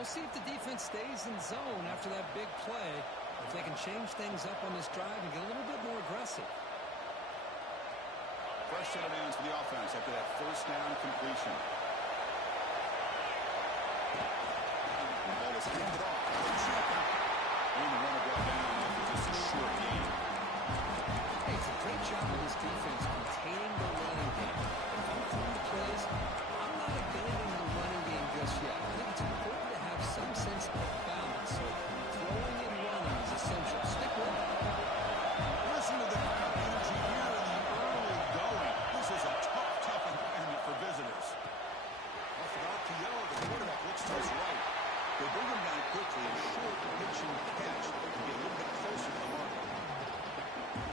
We'll see if the defense stays in zone after that big play. If they can change things up on this drive and get a little bit more aggressive. Fresh set of downs for the offense after that first down completion. The ball is handed off. And the runner brought down after just a short gain. Hey, it's a great job of this defense containing the running game. If I'm calling the plays, I'm not abandoning the running game just yet. I think it's important to have some sense of balance. So throwing and running is essential. Stick with it. Listen to the crowd energy here in the early going. This is a tough environment for visitors. Off about to yell, the quarterback looks to his right. They bring him down quickly, a short pitch and catch to get a little bit closer to the mark.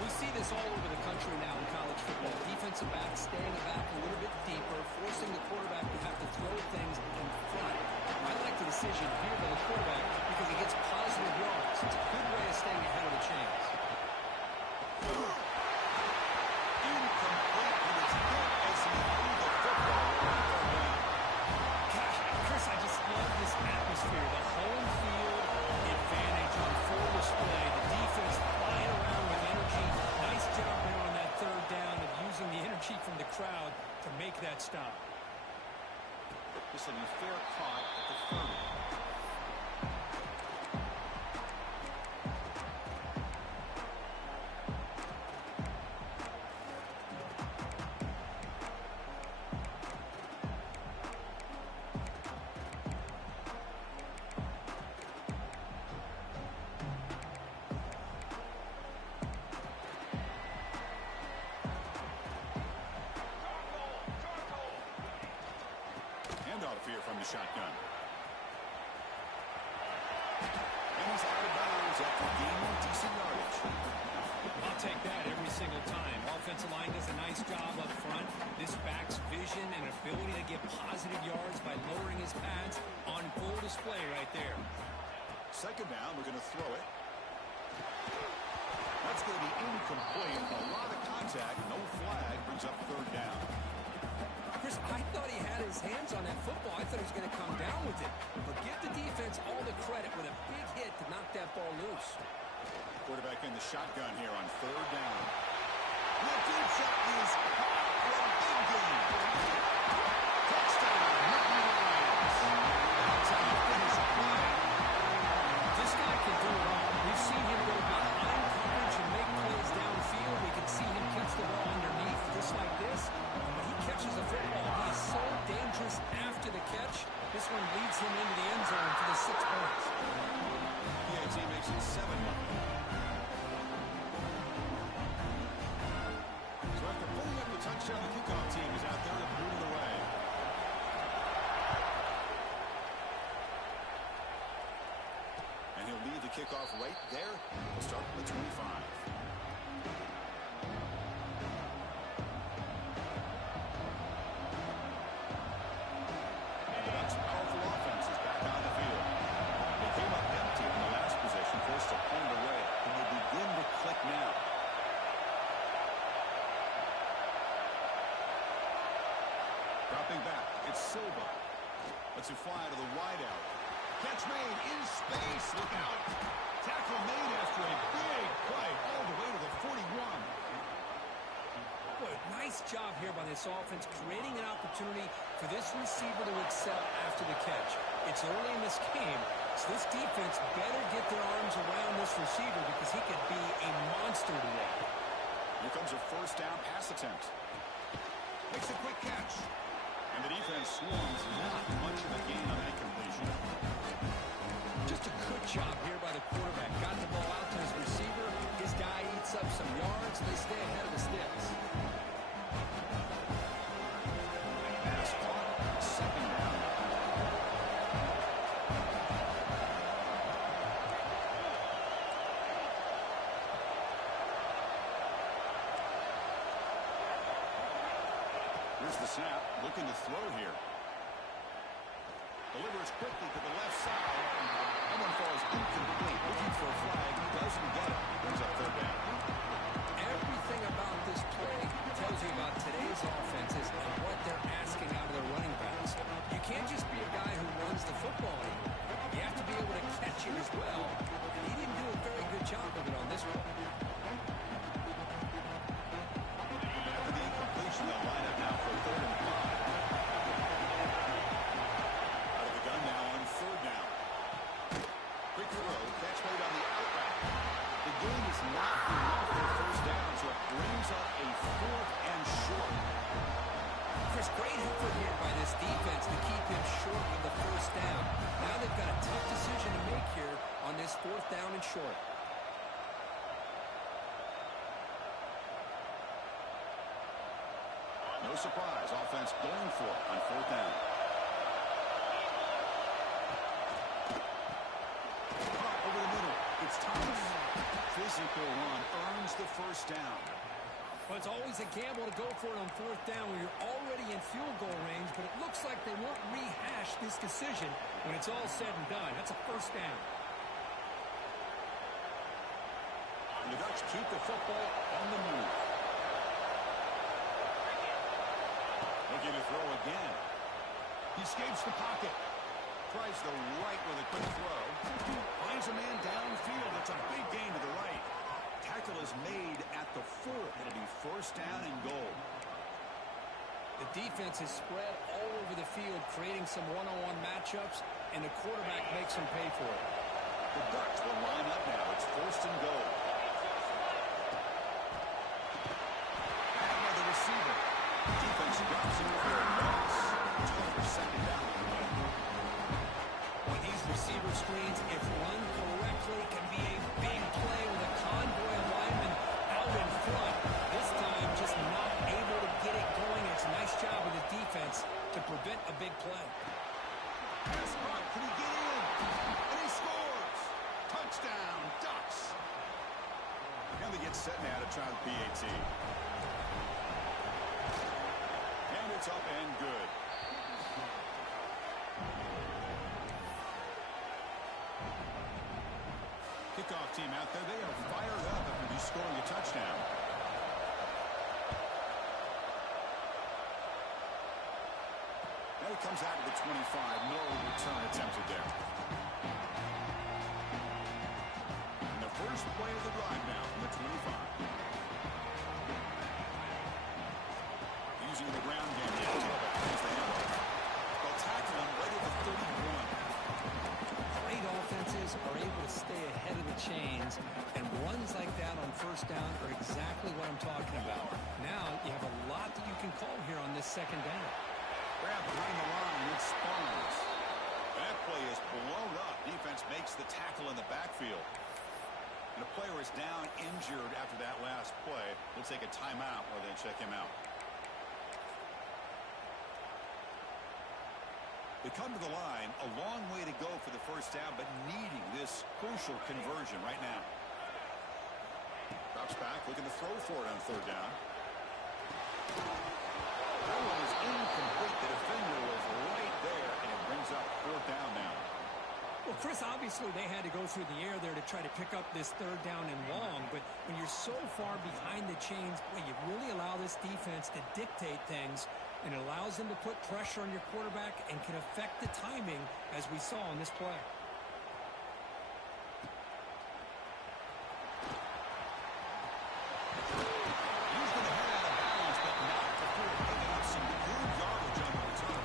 We see this all over the country now in college football. Defensive backs staying back a little bit deeper, forcing the quarterback to have to throw things in front. I like the decision here by the quarterback because he gets positive yards. It's a good way of staying ahead of the chains. Incomplete, but it's hit as he threw the football. Gosh, Chris, I just love this atmosphere. The home field advantage on full display. The defense flying around with energy. Nice job there on that third down of using the energy from the crowd to make that stop. This will be fair caught at the 30. Handoff here from the shotgun. And he's out of bounds after gaining decent yardage. I'll take that every single time. Offensive line does a nice job up front. This back's vision and ability to get positive yards by lowering his pads on full display right there. Second down, we're going to throw it. That's going to be incomplete. A lot of contact, no flag, brings up third down. Chris, I thought he had his hands on that football. I thought he was going to come down with it. But give the defense all the credit with a big hit to knock that ball loose. Quarterback in the shotgun here on third down. The deep shot is caught for a big gain. Touchdown, Nittany Lions. That's how you finish a play. This guy can do it all. We've seen him go behind coverage and make plays downfield. We can see him catch the ball underneath just like this. When he catches the football, he is so dangerous after the catch. This one leads him into the end zone for the 6 points. PAT makes it 7-1. So after pulling up the touchdown, the kickoff team is out there to move it away. And he'll lead the kickoff right there. We'll start with the 25. Dropping back, it's Silva. Lets it fly to the wideout. Catch made in space. Look out. Tackle made after a big play all the way to the 41. Boy, nice job here by this offense, creating an opportunity for this receiver to excel after the catch. It's early in this game, so this defense better get their arms around this receiver because he could be a monster today. Here comes a first down pass attempt. Makes a quick catch. And the defense swarms not much of a gain on that completion. Just a good job here by the quarterback. Got the ball out to his receiver. His guy eats up some yards. They stay ahead of the sticks. Pass caught. Second down. Here's the snap. Looking to throw here. Delivers quickly to the left side. That one falls incomplete. Looking for a flag. He doesn't get it. Brings up third down. Everything about this play tells you about today's offenses and what they're asking out of their running backs. You can't just be a guy who runs the football anymore. Great effort here by this defense to keep him short of the first down. Now they've got a tough decision to make here on this 4th down and short. No surprise, offense going for it on 4th down. Over the middle, it's Thomas. Physical run earns the first down. Well, it's always a gamble to go for it on 4th down when you're already in field goal range, but it looks like they won't rehash this decision when it's all said and done. That's a first down. And the Ducks keep the football on the move. Looking to throw again. He escapes the pocket. Tries the right with a quick throw. Finds a man downfield. It's a big gain to the right. Tackle is made at the 4. It'll be first down and goal. The defense is spread all over the field, creating some one-on-one matchups, and the quarterback makes them pay for it. The Ducks will line up now. It's first and goal. Back by the receiver. Defense drops him for a loss. Tougher second down. On these receiver screens, if run correctly, can be a big play with a convoy of linemen out in front. This time, just not able to get it going. It's a nice job of the defense to prevent a big play. Pass caught. Can he get in? And he scores. Touchdown, Ducks. And they get set now to try the PAT. And it's up and good. Kickoff team out there. They are fired up after just scoring a touchdown. Now he comes out to the 25. No return attempted there. And the first play of the drive now from the 25. Using the ground game. They'll tackle him right at the 31. Great offenses are able to stay ahead of the chains, and runs like that on first down are exactly what I'm talking about. Now you have a lot that you can call here on this second down. Grab behind the line with Spars. That play is blown up. Defense makes the tackle in the backfield. And a player is down injured after that last play. We'll take a timeout while they check him out. They come to the line, a long way to go for the first down, but needing this crucial conversion right now. Drops back, looking to throw for it on 3rd down. That one was incomplete. The defender was right there, and it brings up 4th down now. Well, Chris, obviously they had to go through the air there to try to pick up this 3rd down and long, but when you're so far behind the chains, boy, you really allow this defense to dictate things, and it allows them to put pressure on your quarterback and can affect the timing, as we saw in this play. He's going to head out of bounds, but not before picking up some good yardage on the return.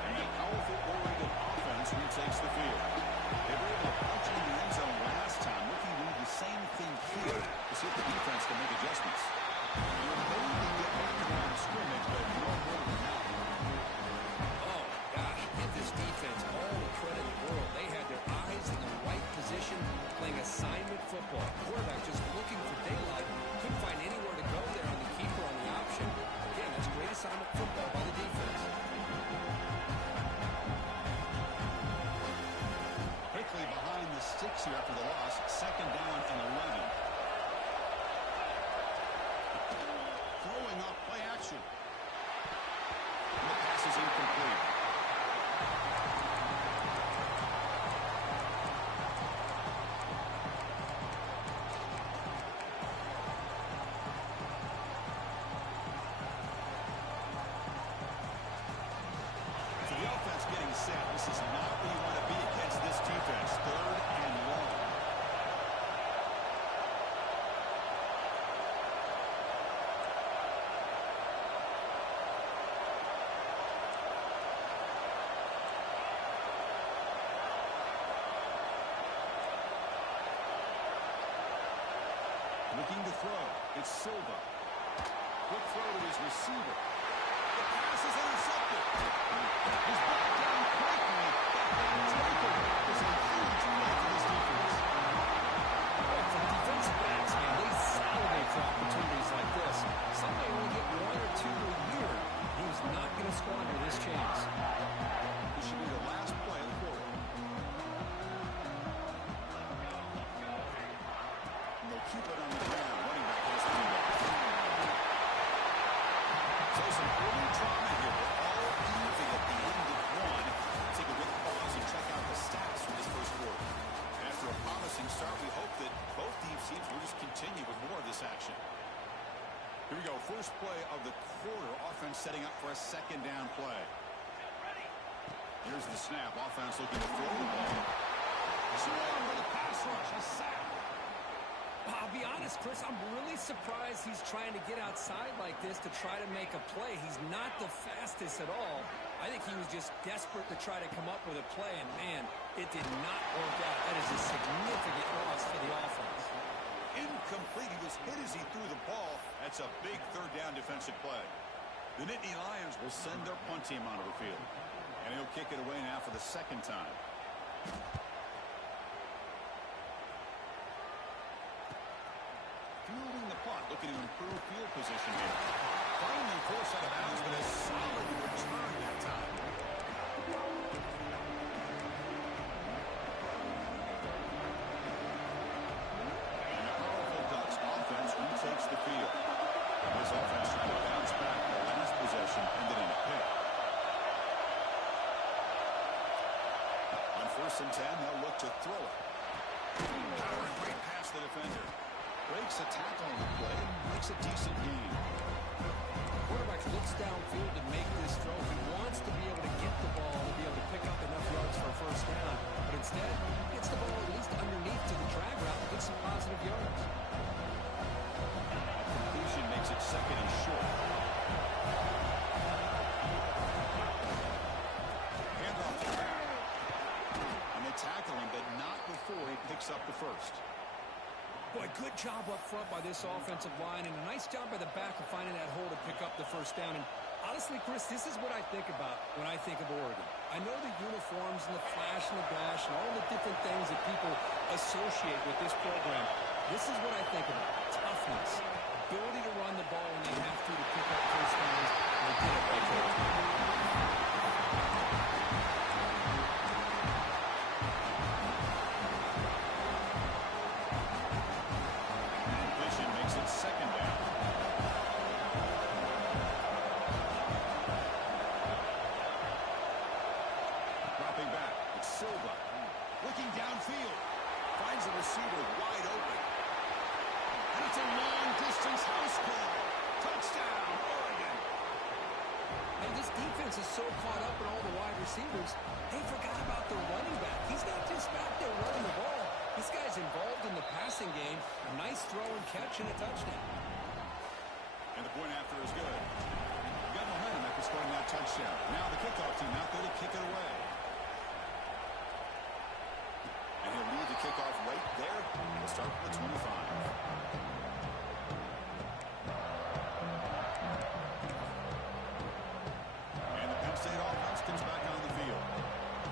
And a powerful Oregon offense retakes the field. They were able to punch in the end zone last time, looking to do the same thing here to see if the defense can make adjustments. You're maybe get back to the line of scrimmage, but no more than that. Oh, gosh, give this defense all the credit in the world. They had their eyes in the right position, playing assignment football. Quarterback just looking for daylight. Couldn't find anywhere to go there on the keeper on the option. Again, that's great assignment football by the defense. Quickly behind the sticks here after the loss. 2nd down and 11. Throwing up play action. And the pass is incomplete. So the offense getting set. This is not where you want to be against this defense. 3rd and long. Looking to throw. It's Silva. Quick throw to his receiver. The pass is intercepted. He's brought down quickly. That tackle is a huge play for this defense. For the defensive backs, man, they salivate for opportunities like this. Some may only get one or two a year. He was not going to squander this chance. This should be the last play of the quarter. And they'll keep it on the ground. Running back has the lead. So some early drama here. We're all even at the end of one. Take a quick pause and check out the stats from this first quarter. After a promising start, we hope that both teams will just continue with more of this action. Here we go. First play of the quarter. Offense setting up for a second down play. Here's the snap. Offense looking to throw the ball. Surrounded by the pass rush. A sack. I'll be honest, Chris, I'm really surprised he's trying to get outside like this to try to make a play. He's not the fastest at all. I think he was just desperate to try to come up with a play, and, man, it did not work out. That is a significant loss for the offense. Incomplete. He was hit as he threw the ball. That's a big third down defensive play. The Nittany Lions will send their punt team onto the field. And he'll kick it away now for the second time. Fielding the punt, looking to improve field position here. Finally forced out of bounds, but a solid return that time. And the powerful Ducks offense retakes the field. This offense trying to bounce back. The last possession ended in a pick. On 1st and 10, they'll look to throw it. Power and great pass the defender. Breaks a tackle on the play, makes a decent gain. The quarterback looks downfield to make this throw. He wants to be able to get the ball to be able to pick up enough yards for a first down. But instead, gets the ball at least underneath to the drag route and gets some positive yards. Completion makes it second and short. Handoff to back. And they tackle him, but not before he picks up the first. Boy, good job up front by this offensive line, and a nice job by the back of finding that hole to pick up the first down. And honestly, Chris, this is what I think about when I think of Oregon. I know the uniforms and the flash and the dash and all the different things that people associate with this program. This is what I think about. Toughness, ability to run the ball when they have to pick up first downs, and they get it right there. Second down. Dropping back. It's Silva. Looking downfield. Finds the receiver wide open. And it's a long-distance house call. Touchdown, Oregon. And this defense is so caught up in all the wide receivers, they forgot about the running back. He's not just back there running the ball. This guy's involved in the passing game. A nice throw and catch and a touchdown. And the point after is good. You got momentum after scoring that touchdown. Now the kickoff team out there to kick it away. And he'll lead the kickoff right there. We'll start with the 25. And the Penn State offense comes back on the field.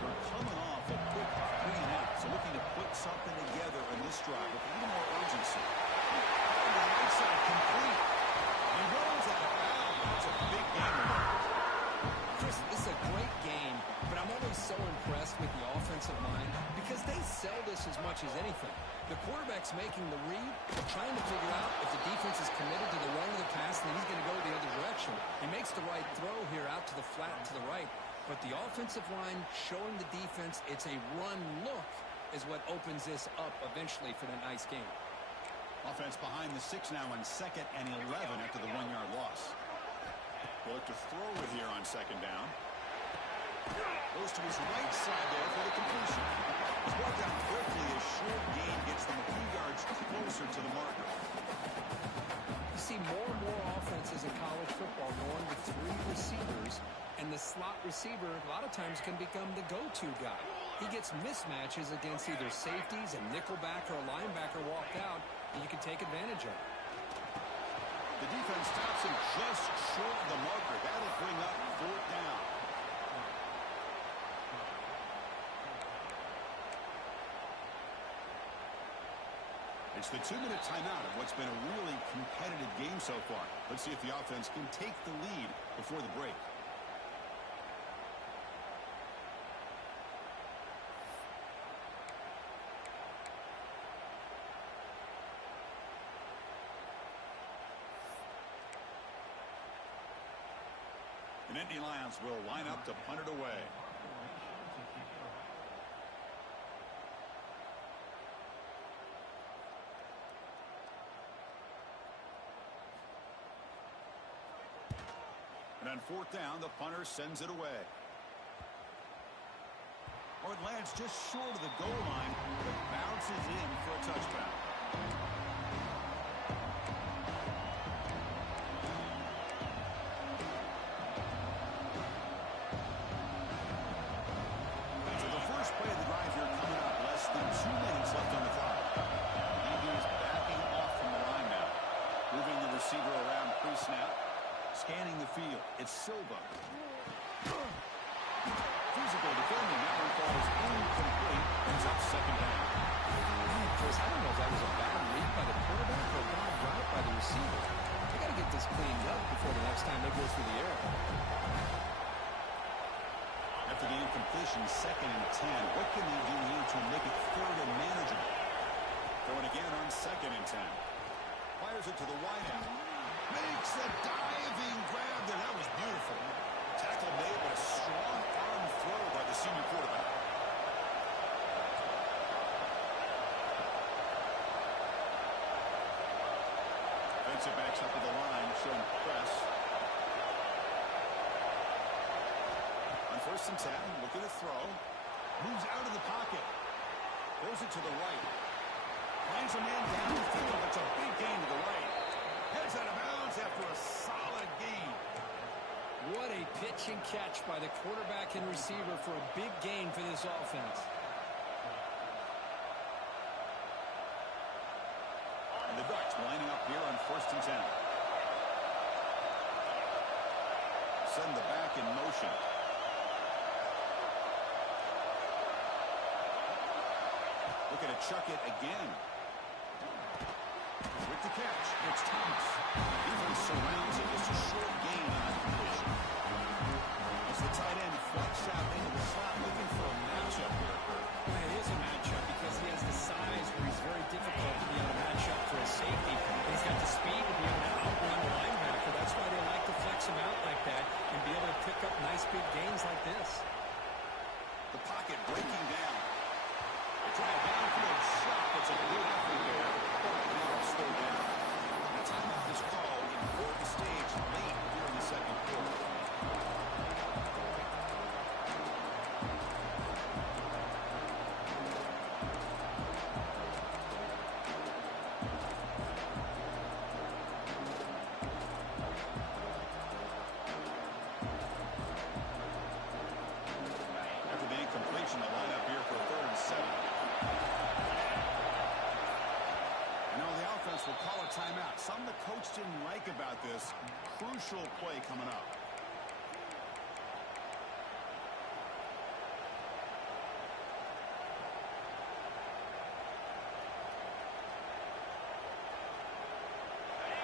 They're coming off a quick 3-and-out, so looking to put something together in this drive with a little more urgency. On the right side, complete. He rolls out of bounds. It's a big game. Chris, this is a great game, but I'm always so impressed with the offensive line because they sell this as much as anything. The quarterback's making the read, but trying to figure out if the defense is committed to the run of the pass, then he's going to go the other direction. He makes the right throw here out to the flat to the right, but the offensive line showing the defense it's a run look is what opens this up eventually for that nice game. Offense behind the 6 now on 2nd and 11 after the 1-yard loss. They'll look to throw it here on 2nd down. Goes to his right side there for the completion. It's brought down quickly as short gain gets them a few yards closer to the marker. You see more and more offenses in college football going with 3 receivers, and the slot receiver a lot of times can become the go-to guy. He gets mismatches against either safeties, a nickelback, or a linebacker walked out, and you can take advantage of it. The defense stops him just short of the marker. That'll bring up 4th down. It's the 2-minute timeout of what's been a really competitive game so far. Let's see if the offense can take the lead before the break. The Nittany Lions will line up to punt it away. And on 4th down, the punter sends it away. Or it lands just short of the goal line, but bounces in for a touchdown. So the first play of the drive here coming up. Less than 2 minutes left on the clock. DB is backing off from the line now. Moving the receiver around pre-snap. Scanning the field, it's Silva. Physical defending, that one falls incomplete, ends up 2nd down. Chris, I don't know if that was a bad read by the quarterback or a bad route by the receiver. They got to get this cleaned up before the next time they go through the air. After the incompletion, 2nd and 10. What can they do here to make it 3rd and manageable? Going again on 2nd and 10. Fires it to the wideout. Makes a diving grab there. That was beautiful. Tackle made, but a strong arm throw by the senior quarterback. Defensive backs up to the line, showing press. On 1st and 10, looking to throw. Moves out of the pocket. Throws it to the right. Finds a man downfield. It's a big gain to the right. Heads out of bounds after a solid gain. What a pitch and catch by the quarterback and receiver for a big gain for this offense. And the Ducks lining up here on 1st and 10. Send the back in motion. Looking to chuck it again. With the catch, it's Thomas. Defense surrounds it. It's a short gain on that completion. As the tight end flex out into the slot, looking for a matchup here. Well, it is a matchup because he has the size where he's very difficult to be able to match up for a safety. He's got the speed to be able to outrun the linebacker. That's why they like to flex him out like that and be able to pick up nice big gains like this. The pocket breaking down. They try a downfield shot. It's a good effort there. Now it's slowed down. The timeout is called. Important stage late here in the 2nd quarter. After the incompletion, the line up here for 3rd and 7. Now the offense will call a timeout. Something the coach didn't like about this. Crucial play coming up.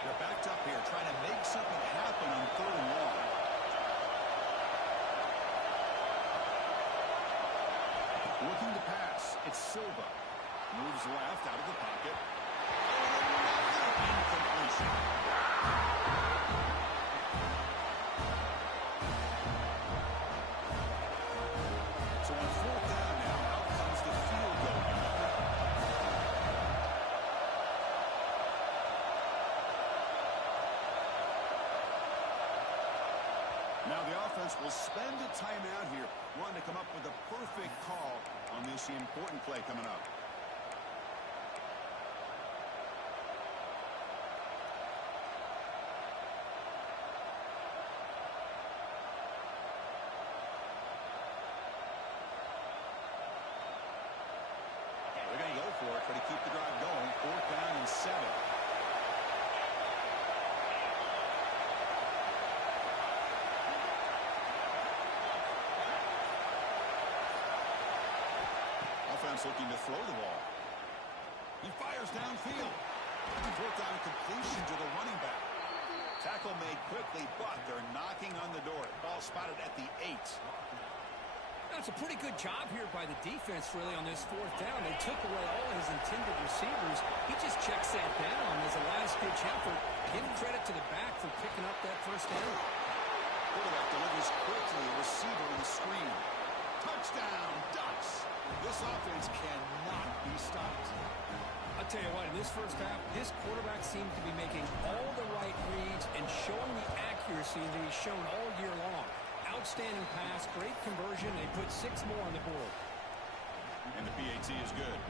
They're backed up here, trying to make something happen on 3rd and long. Looking to pass. It's Silva. Moves left out of the pocket. Incompletion. So on 4th down now, out comes the field goal unit. Now the offense will spend a timeout here, wanting to come up with a perfect call on this important play coming up. try to keep the drive going. 4th down and 7. Offense looking to throw the ball. He fires downfield. Fourth down completion to the running back. Tackle made quickly, but they're knocking on the door. Ball spotted at the 8. That's a pretty good job here by the defense, really, on this 4th down. They took away all his intended receivers. He just checks that down as a last-ditch effort. Give credit to the back for picking up that 1st down. Quarterback delivers quickly. Receiver in the screen. Touchdown, Ducks. This offense cannot be stopped. I'll tell you what, in this first half, this quarterback seemed to be making all the right reads and showing the accuracy that he's shown all year long. Outstanding pass, great conversion. They put 6 more on the board. And the PAT is good.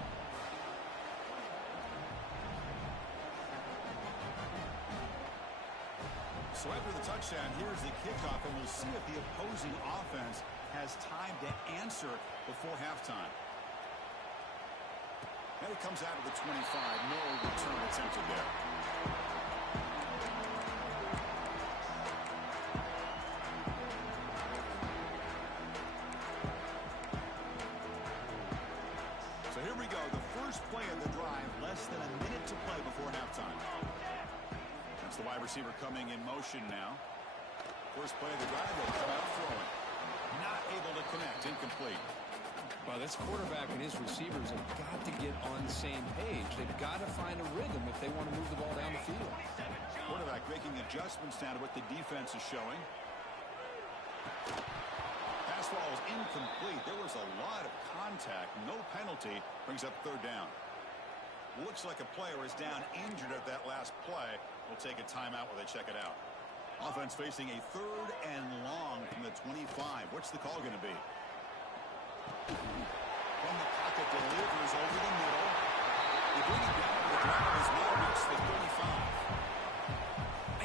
So after the touchdown, here's the kickoff, and we'll see if the opposing offense has time to answer before halftime. And it comes out of the 25. No return attempted there. So here we go. The first play of the drive. Less than a minute to play before halftime. That's the wide receiver coming in motion now. First play of the drive. They'll come out throwing. Not able to connect. Incomplete. Well, this quarterback and his receivers have got to get on the same page. They've got to find a rhythm if they want to move the ball down the field. Quarterback making adjustments down to what the defense is showing. Pass ball is incomplete. There was a lot of contact. No penalty. Brings up 3rd down. Looks like a player is down injured at that last play. We'll take a timeout while they check it out. Offense facing a 3rd and long from the 25. What's the call going to be? From the pocket, delivers over the middle. They bring it down. The drive has now reached the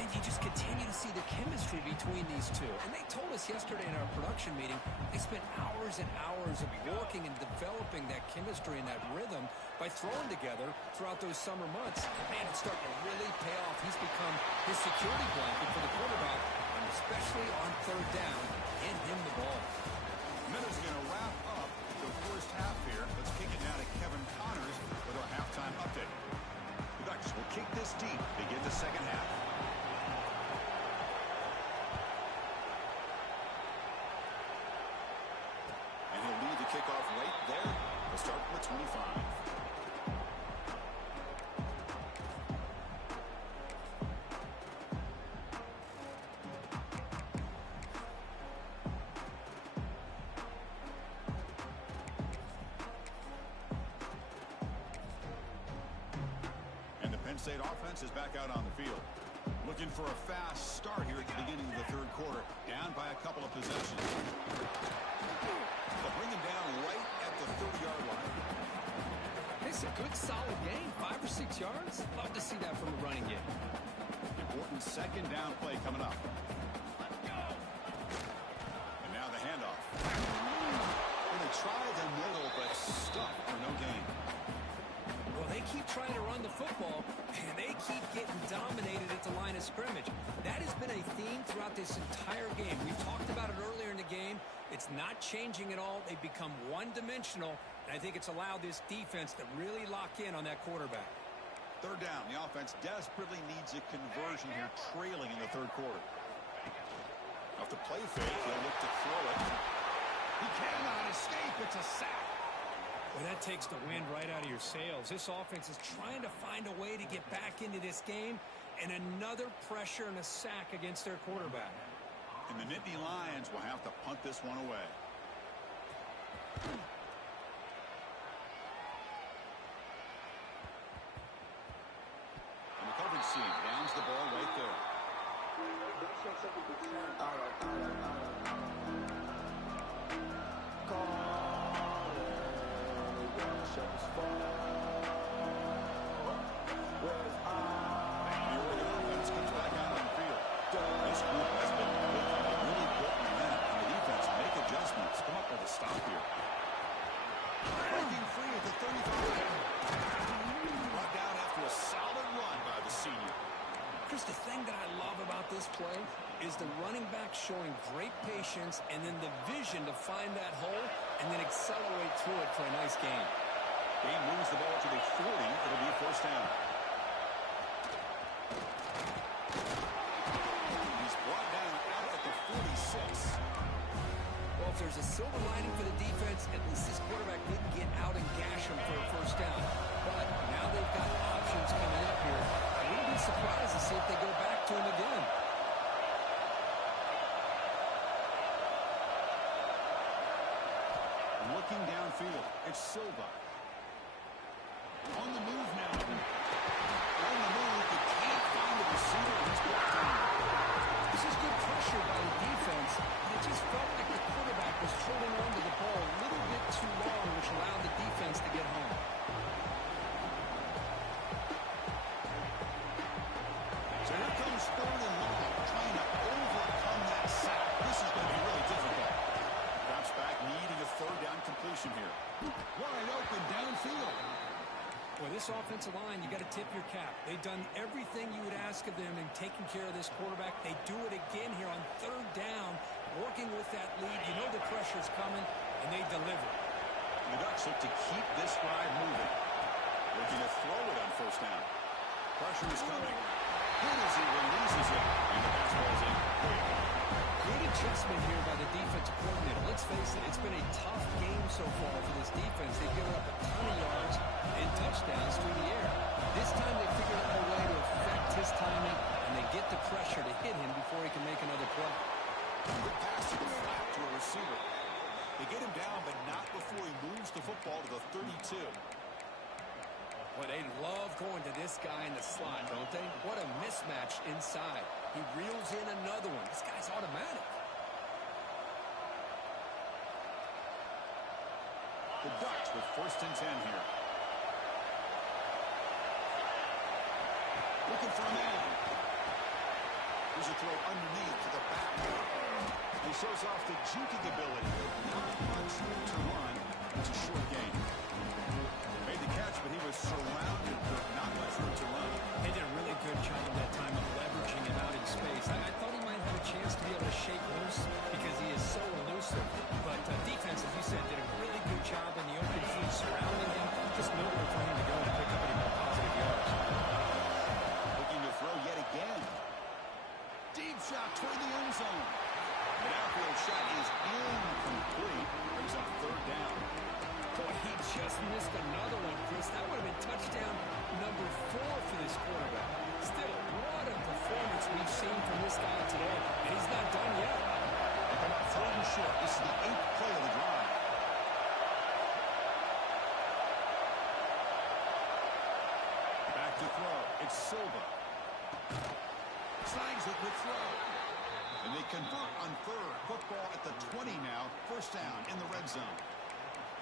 35. And you just continue to see the chemistry between these two. And they told us yesterday in our production meeting, they spent hours and hours of working and developing that chemistry and that rhythm by throwing together throughout those summer months. And man, it's starting to really pay off. He's become his security blanket for the quarterback, and especially on 3rd down, hand him the ball. Minutes going to wrap up the first half here. Let's kick it now to Kevin Connors with our halftime update. The Ducks will kick this deep, begin the second half. And he'll lead the kickoff right there. We'll start from the 25. Penn State offense is back out on the field. Looking for a fast start here at the beginning of the 3rd quarter. Down by a couple of possessions. They'll bring him down right at the 30-yard line. It's a good, solid game. 5 or 6 yards. Love to see that from the running game. Important 2nd down play coming up. And now the handoff. Well, they tried the middle, but stuck for no gain. Well, they keep trying to run the football, and they keep getting dominated at the line of scrimmage. That has been a theme throughout this entire game. We talked about it earlier in the game. It's not changing at all. They've become one-dimensional, and I think it's allowed this defense to really lock in on that quarterback. 3rd down. The offense desperately needs a conversion here, trailing in the 3rd quarter. Off the play fake, he'll look to throw it. He cannot escape. It's a sack. Well, that takes the wind right out of your sails. This offense is trying to find a way to get back into this game, and another pressure and a sack against their quarterback. And the Nittany Lions will have to punt this one away. And the coverage team downs the ball right there. Stop here. Breaking free at the 35. Brought down after a solid run by the senior. Chris, the thing that I love about this play is the running back showing great patience and then the vision to find that hole and then accelerate through it for a nice gain. He moves the ball to the 40. It'll be a first down. He's brought down out at the 46. Well, if there's a silver lining for the defense, at least this quarterback didn't get out and gash him for a first down. But now they've got options coming up here. I wouldn't be surprised to see if they go back to him again. Looking downfield, it's Silva. On the move now. On the move, but can't find the receiver. He's blocked down. This is good pressure by the defense, but it just felt like the quarterback was holding on to the ball a little bit too long, which allowed the defense to get home. So here comes third and long, trying to overcome that sack. This is going to be really difficult. Drops back, needing a third down completion here. Wide open downfield. Boy, this offensive line, you got to tip your cap. They've done everything you would ask of them in taking care of this quarterback. They do it again here on third down, working with that lead. You know the pressure's coming, and they deliver. The Ducks look to keep this drive moving. Looking to throw it on first down. Pressure is coming. Good as he releases it, and the pass ball's in. Good adjustment here by the defensive coordinator. Let's face it, it's been a tough game so far for this defense. They've given up a ton of yards and touchdowns through the air. This time they figured out a way to affect his timing, and they get the pressure to hit him before he can make another play. Good pass to the flat to a receiver. They get him down, but not before he moves the football to the 32. Well, they love going to this guy in the slot, don't they? What a mismatch inside. He reels in another one. This guy's automatic. The Ducks with first and 10 here. Looking for a man. Here's a throw underneath to the back. He shows off the juking ability. Not much room to run. It's a short game. Made the catch, but he was surrounded with not much room to run. They did a really good job that time of leveraging him out in space. I thought he might have a chance to be able to shake loose because he is so elusive. But defense, as you said, did a really good job in the open field surrounding him. Just nowhere for him to go to pick up any more positive yards. Looking to throw yet again. Deep shot toward the end zone. The outfield shot is incomplete. Brings up third down. Boy, he just missed another one, Chris. That would have been touchdown number 4 for this quarterback. Still, what a performance we've seen from this guy today. And he's not done yet. They come out third and short. This is the 8th play of the drive. Back to throw. It's Silva. Slides it with throw. And they convert on third. Football at the 20 now. First down in the red zone.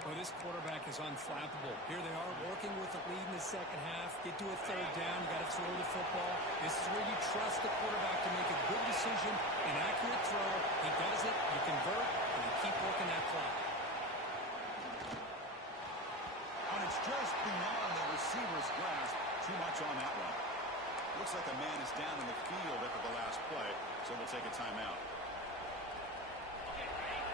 Well, this quarterback is unflappable. Here they are working with the lead in the second half. Get to a third down. You got to throw the football. This is where you trust the quarterback to make a good decision, an accurate throw. He does it, you convert, and you keep working that clock. And it's just beyond the receiver's grasp. Too much on that one. Looks like a man is down in the field after the last play, so we'll take a timeout.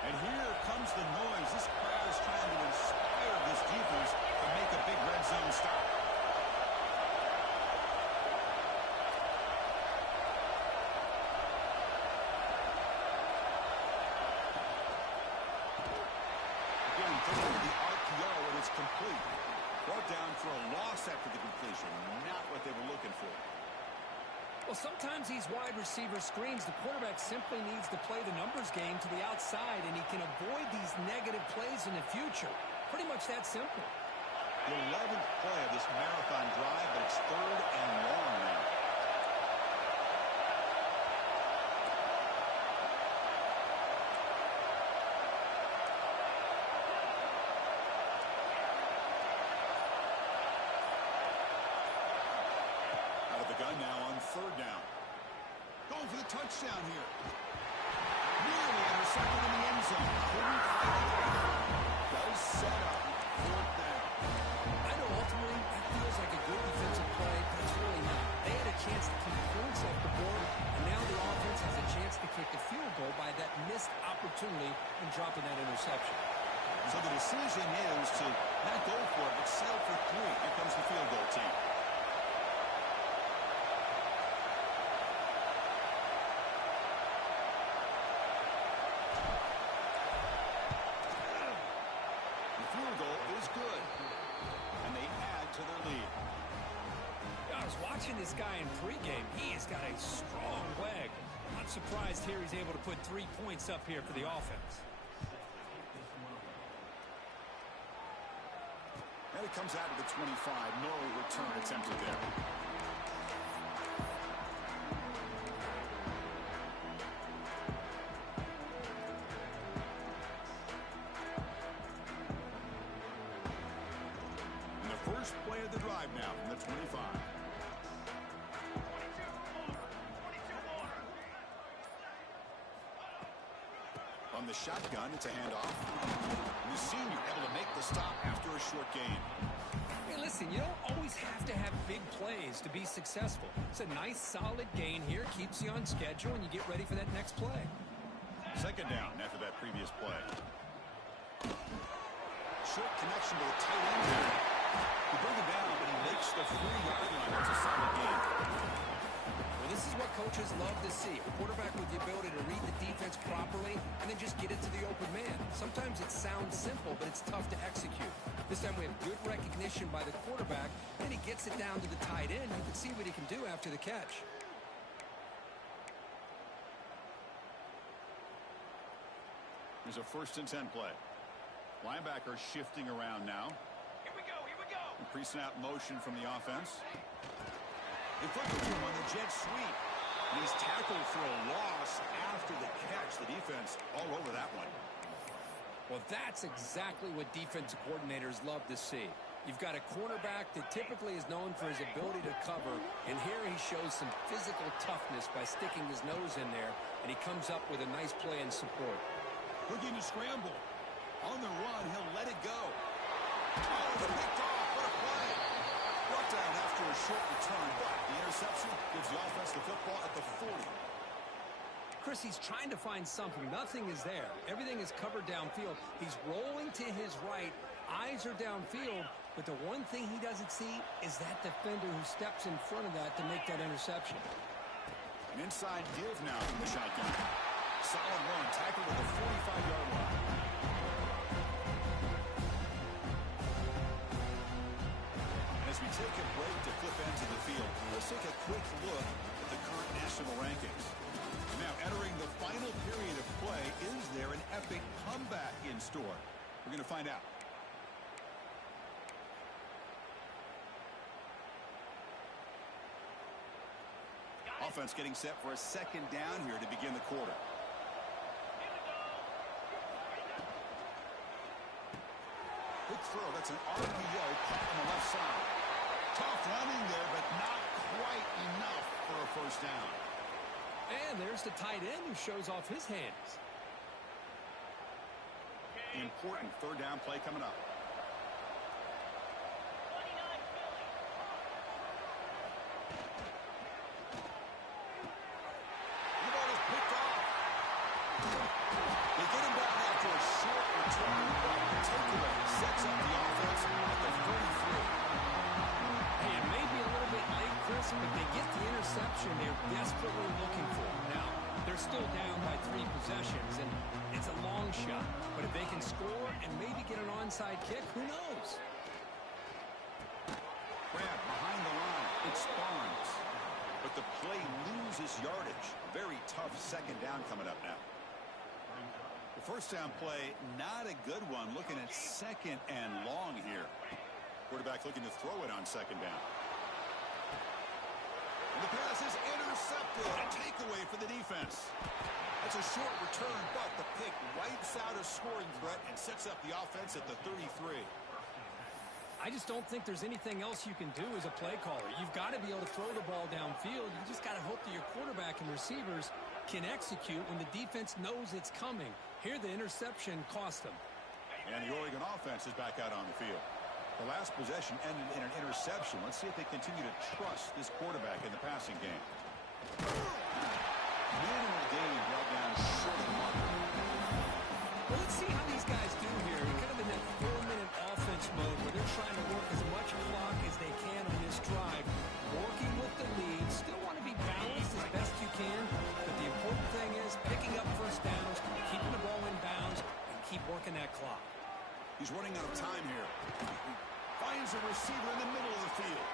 And here comes the noise. This crowd is trying to inspire this defense to make a big red zone stop. Again, thinking of the RPO, and it's complete. Brought down for a loss after the completion. Not what they were looking for. Well, sometimes these wide receiver screens, the quarterback simply needs to play the numbers game to the outside, and he can avoid these negative plays in the future. Pretty much that simple. The 11th play of this marathon drive, but it's third and long now. Gun now on third down. Going for the touchdown here. Nearly intercepted in the end zone. Couldn't fit it. Does set up fourth down. I know ultimately decision is to not go for it, but settle for 3. Here comes the field goal team. The field goal is good, and they add to their lead. I was watching this guy in pregame. He has got a strong leg. Not surprised here he's able to put 3 points up here for the offense. And it comes out to the 25. No return attempted there. And the first play of the drive now from the 25. On the shotgun, it's a handoff. And the senior able to make the stop after a short gain. Hey, listen, you don't always have to have big plays to be successful. It's a nice, solid gain here. Keeps you on schedule, and you get ready for that next play. Second down after that previous play. Short connection to the tight end there. He bring it down, but he makes the 3-yard line. That's a solid gain. Well, this is what coaches love to see. A quarterback with the ability to read the defense properly and then just get it to the open man. Sometimes it sounds simple, but it's tough to execute. This time we have good recognition by the quarterback, and he gets it down to the tight end. You can see what he can do after the catch. There's a 1st and 10 play. Linebacker shifting around now. Here we go, here we go. Pre-snap motion from the offense. They flip it to him on the jet sweep. And he's tackled for a loss after the catch. The defense all over that one. Well, that's exactly what defensive coordinators love to see. You've got a quarterback that typically is known for his ability to cover, and here he shows some physical toughness by sticking his nose in there, and he comes up with a nice play and support. Looking to scramble. On the run, he'll let it go. Oh, the picked off. What a play. Brought down after a short return, but the interception gives the offense the football at the 40. Chris, he's trying to find something. Nothing is there. Everything is covered downfield. He's rolling to his right. Eyes are downfield, but the one thing he doesn't see is that defender who steps in front of that to make that interception. An inside give now from the shotgun. Solid run, tackled at the 45-yard line. As we take a break to flip ends of the field, let's take a quick look at the current national rankings. Now entering the final period of play, is there an epic comeback in store? We're going to find out. Offense getting set for a 2nd down here to begin the quarter. Good throw. That's an RPO caught on the left side. Tough running there, but not quite enough for a 1st down. And there's the tight end who shows off his hands. Important 3rd down play coming up. The ball is picked off. They get him down after a short return. The takeaway sets up the offense at the 33. Hey, it may be a little bit late, Chris, but they get the interception they're desperately looking for. Now, they're still down by 3 possessions, and it's a long shot. But if they can score and maybe get an onside kick, who knows? Grab behind the line. It's Barnes. But the play loses yardage. Very tough 2nd down coming up now. The 1st down play, not a good one. Looking at 2nd and long here. Quarterback looking to throw it on 2nd down. And the pass is intercepted. A takeaway for the defense. That's a short return, but the pick wipes out a scoring threat and sets up the offense at the 33. I just don't think there's anything else you can do as a play caller. You've got to be able to throw the ball downfield. You just got to hope that your quarterback and receivers can execute when the defense knows it's coming. Here, the interception cost them. And the Oregon offense is back out on the field. The last possession ended in an interception. Let's see if they continue to trust this quarterback in the passing game. Minimal gain brought down short of the marker. Well, let's see how these guys do here. Kind of in that He's running out of time here. Finds a receiver in the middle of the field.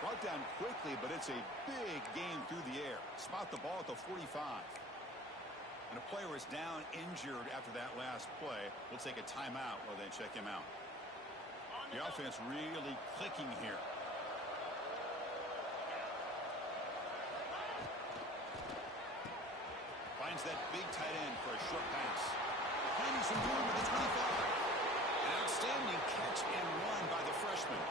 Brought down quickly, but it's a big game through the air. Spot the ball at the 45. And a player is down injured after that last play. We'll take a timeout while they check him out. The offense really clicking here. Finds that big tight end for a short pass. Finding some room with the 25. An outstanding catch and run by the freshman.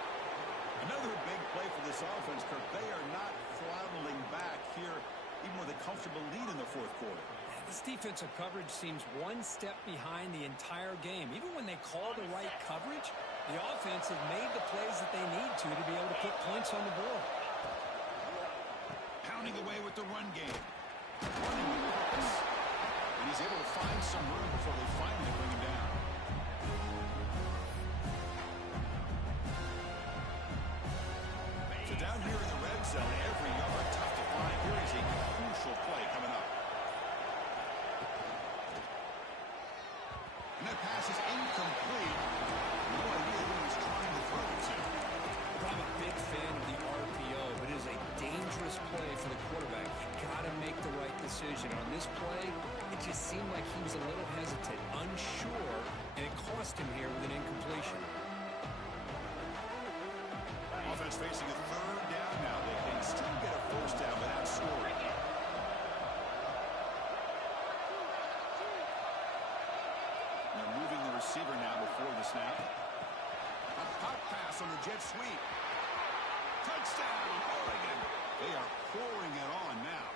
Another big play for this offense, Kirk. They are not throttling back here, even with a comfortable lead in the fourth quarter. This defensive coverage seems one step behind the entire game. Even when they call the right coverage, the offense have made the plays that they need to be able to put points on the board. Pounding away with the run game. Running with purpose. And he's able to find some room before they finally bring him down. So down here in the red zone, every yard tough to find. Here is a crucial play coming up. And that pass is incomplete. No idea who he's trying to throw it to. I'm a big fan of the RPO, but it is a dangerous play for the quarterback. You got to make the right decision. On this play, it just seemed like he was a little hesitant, unsure, and it cost him here with an incompletion. Offense facing a third down now. They can still get a first down without scoring. They're moving the receiver now before the snap. A pop pass on the jet sweep. Touchdown, Oregon. They are pouring it on now.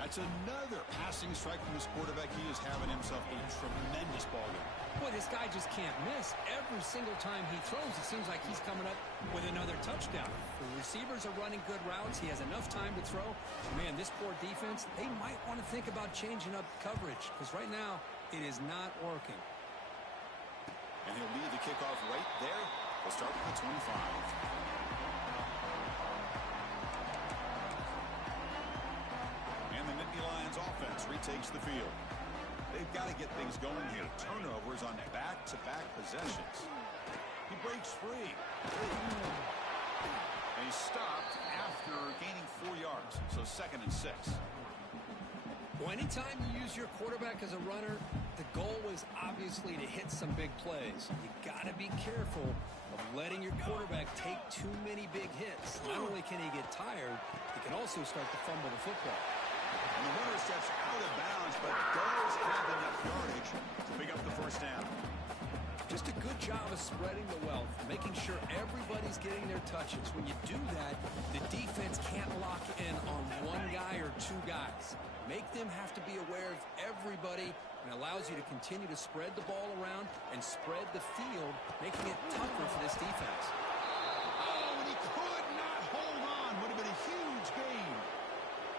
That's another passing strike from his quarterback. He is having himself a tremendous ball game. Boy, this guy just can't miss. Every single time he throws, it seems like he's coming up with another touchdown. The receivers are running good routes. He has enough time to throw. Man, this poor defense, they might want to think about changing up coverage because right now it is not working. And he'll lead the kickoff right there. We'll start with the 25. Lions offense retakes the field. They've got to get things going here. Turnovers on back-to-back possessions. He breaks free. And he stopped after gaining 4 yards. So 2nd and 6. Well, anytime you use your quarterback as a runner, the goal is obviously to hit some big plays. You got to be careful of letting your quarterback take too many big hits. Not only can he get tired, he can also start to fumble the football. And the runner steps out of bounds, but does have enough yardage to pick up the first down. Just a good job of spreading the wealth, making sure everybody's getting their touches. When you do that, the defense can't lock in on one guy or two guys. Make them have to be aware of everybody, and allows you to continue to spread the ball around and spread the field, making it tougher for this defense. Oh, and he could not hold on. Would have been a huge gain.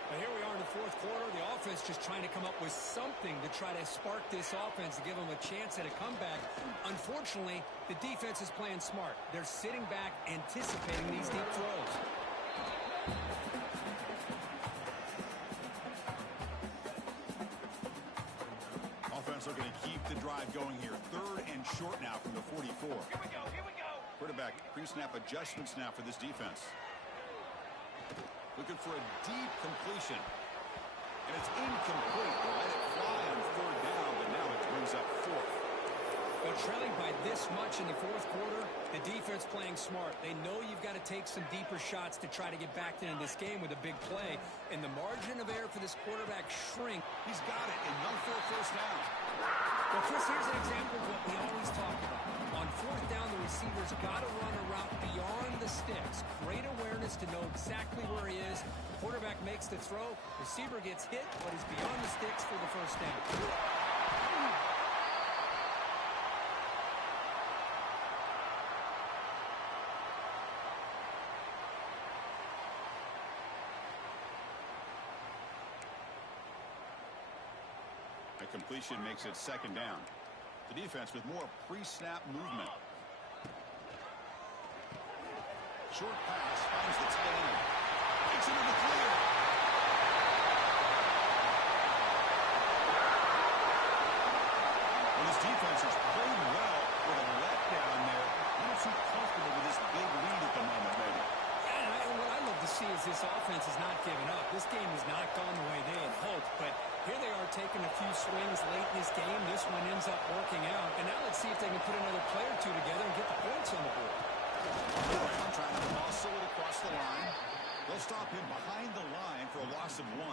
But here we are in the fourth quarter. The offense just trying to come up with something to try to spark this offense to give them a chance at a comeback. Unfortunately, the defense is playing smart. They're sitting back, anticipating these deep throws. Offense looking to keep the drive going here. 3rd and short now from the 44. Here we go, here we go. Quarterback pre-snap adjustments now for this defense. Looking for a deep completion. And it's incomplete. They let it fly on 3rd down, but now it brings up 4th. Well, trailing by this much in the fourth quarter, the defense playing smart. They know you've got to take some deeper shots to try to get back into this game with a big play. And the margin of error for this quarterback shrink. He's got it, enough for a first down. Well, Chris, here's an example of what we always talk about. On 4th down, the receiver's got to run a route beyond the sticks. Great awareness to know exactly where he is. Quarterback makes the throw. Receiver gets hit, but is beyond the sticks for the first down. A completion makes it 2nd down. The defense with more pre-snap movement. Short pass finds the tight end. Takes it to the clear. Well, this defense has played well is this offense is not giving up. This game has not gone the way they had hoped, but here they are taking a few swings late in this game. This one ends up working out, and now let's see if they can put another play or two together and get the points on the board. Trying to muscle it across the line. They'll stop him behind the line for a loss of 1.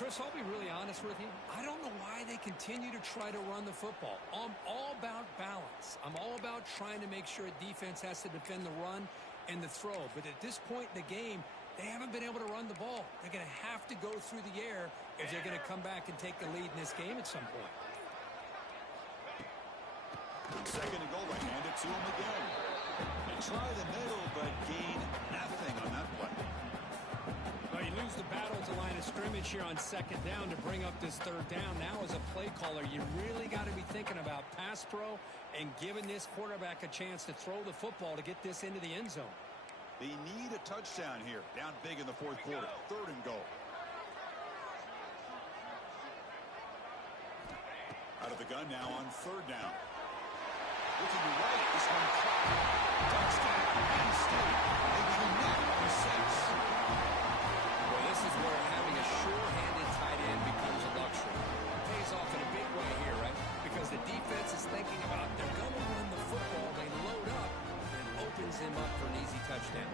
Chris, I'll be really honest with you. I don't know why they continue to try to run the football. I'm all about balance. I'm all about trying to make sure a defense has to defend the run and the throw. But at this point in the game, they haven't been able to run the ball. They're going to have to go through the air if they're going to come back and take the lead in this game at some point. Second and goal, they hand it to him again. They try the middle, but gain nothing on that play. Well, you lose the battle at the line of scrimmage here on second down to bring up this third down. Now as a play caller, you really got to be thinking about pass pro and giving this quarterback a chance to throw the football to get this into the end zone. They need a touchdown here. Down big in the fourth quarter. Third and goal. Out of the gun now on third down. Looking right. This one caught. Touchdown. And still. They connect for 6. Well, this is where having a sure-handed tight end becomes a luxury. It pays off in a big way here, right? Because the defense is thinking about they're going to run the football. They load up and opens him up for an easy touchdown.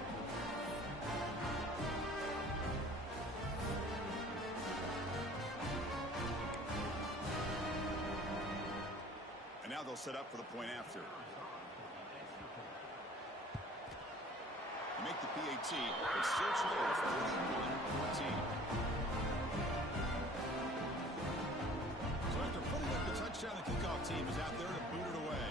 And now they'll set up for the point after. They make the PAT, but still trail 41-14. So after putting up the touchdown, the kickoff team is out there to boot it away.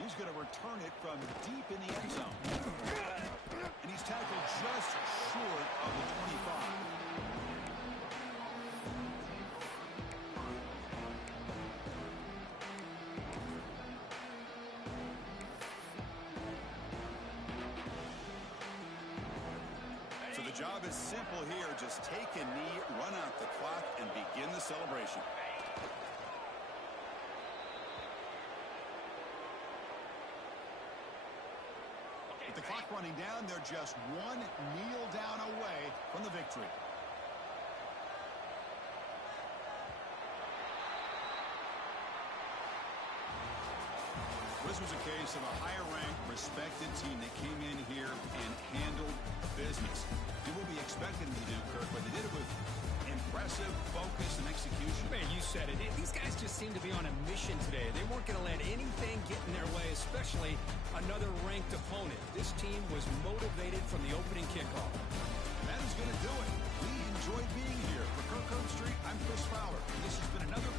He's going to return it from deep in the end zone. And he's tackled just short of the 25. So the job is simple here. Just take a knee, run out the clock, and begin the celebration. With the clock running down, they're just one kneel down away from the victory. This was a case of a higher-ranked, respected team that came in here and handled business. It will be expected to do, Kirk, but they did it with impressive focus and execution. Man, you said it. These guys just seem to be on a mission today. They weren't going to let anything get in their way, especially another ranked opponent. This team was motivated from the opening kickoff. And that is going to do it. We enjoyed being here. For Kirk Herbstreit, I'm Chris Fowler. And this has been another